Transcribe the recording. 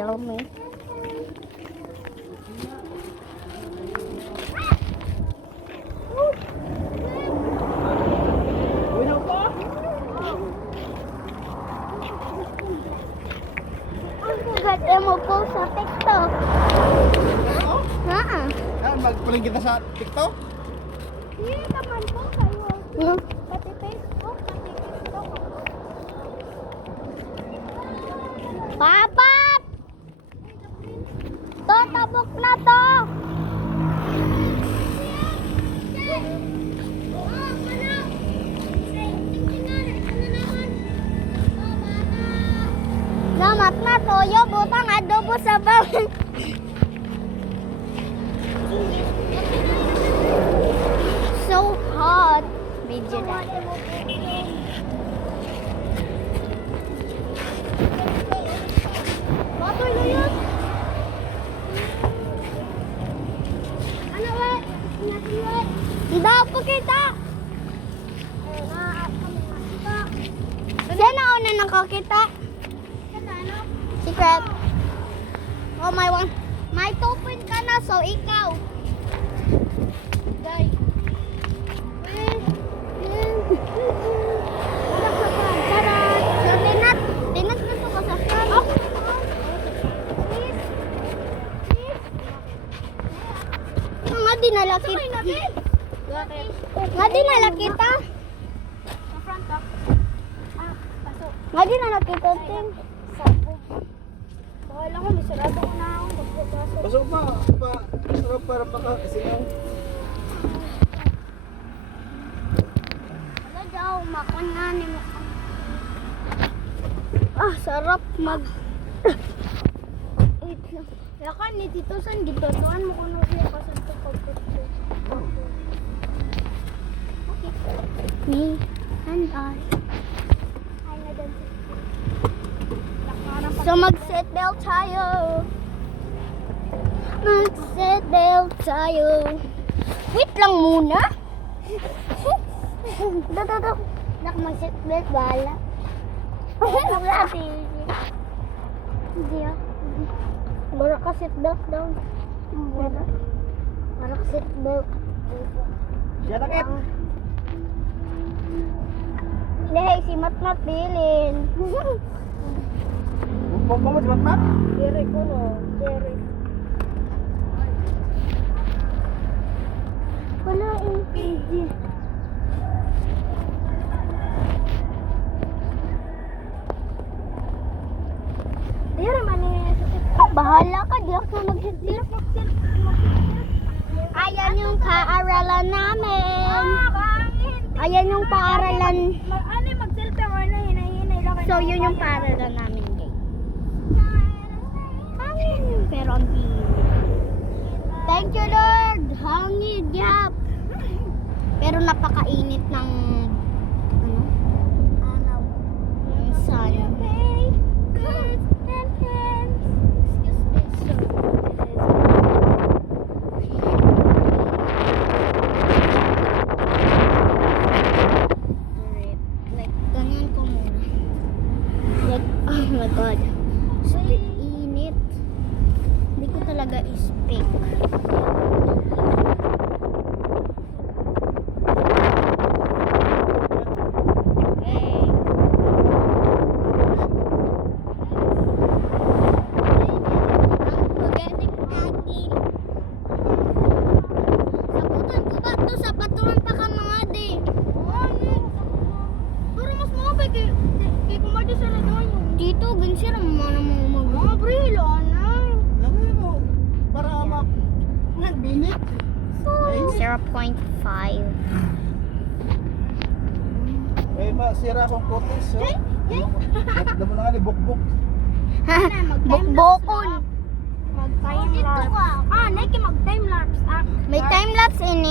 kill me. Ganda mo po sa TikTok. Magpuling kita sa TikTok? Hindi naman po kayo. Pati Facebook, pati TikTok. Papat! To, tabok na to! Namat na toyo, butang adobo sa bawang. So hot. Video na. Matoy na yun. Ano ba? Hindi ako kita. Saan ako na nakakita? Secret. Oh, may tupin ka na, so ikaw. Guys. So, tinat gusto ko sa front. Nga dinala kita. Nga dinala kita. Nga dinala kita, Ting. Wala ko, misarado ko na ako. Pasok pa. Sarap para makasinaw. Wala daw, makanani mo. Sarap mag... Wait lang. Kaya ka, ni Tito San, gitotoan mo kung siya kasanto pagputo. Okay. Me and I. Ay, nadan. So mag-seatbelt tayo. Mag-seatbelt tayo. Wait lang muna. Daw. Nak mag-seatbelt bala. Hindi ah. Bara ka seatbelt daw. Bara ka seatbelt. Siya takit. Hindi, si Matmat bilin. Bumpa mo si Matmat? Dere ko no. Dere. Wala yung PD. Dere man yung bahala ka. Di ako mag-sit. Ayan yung paaralan namin. Ayan yung paaralan. Ano yung mag-selfie or na hinahinay lang? So yun yung paaralan namin, guys. Pero ang bilis. Thank you, Lord. Hangin, yap. Pero napakainit ng araw. Ng sun. Like, ganyan ko muna. Like, oh my God. Super init. Hindi ko talaga i-speak. Sa patulan pa ka mga di. Pero mas mabay kay kumardi sa nadoon yung Dito, gansira mo na mo mga brilo, anay. Langoy mo. Para nagbinit. 0.5. Eh, masira akong kutis. Damo na nga ni bukbuk. Bukbukon. Mag-time lapse. Nike mag-time lapse. May time lapse ini.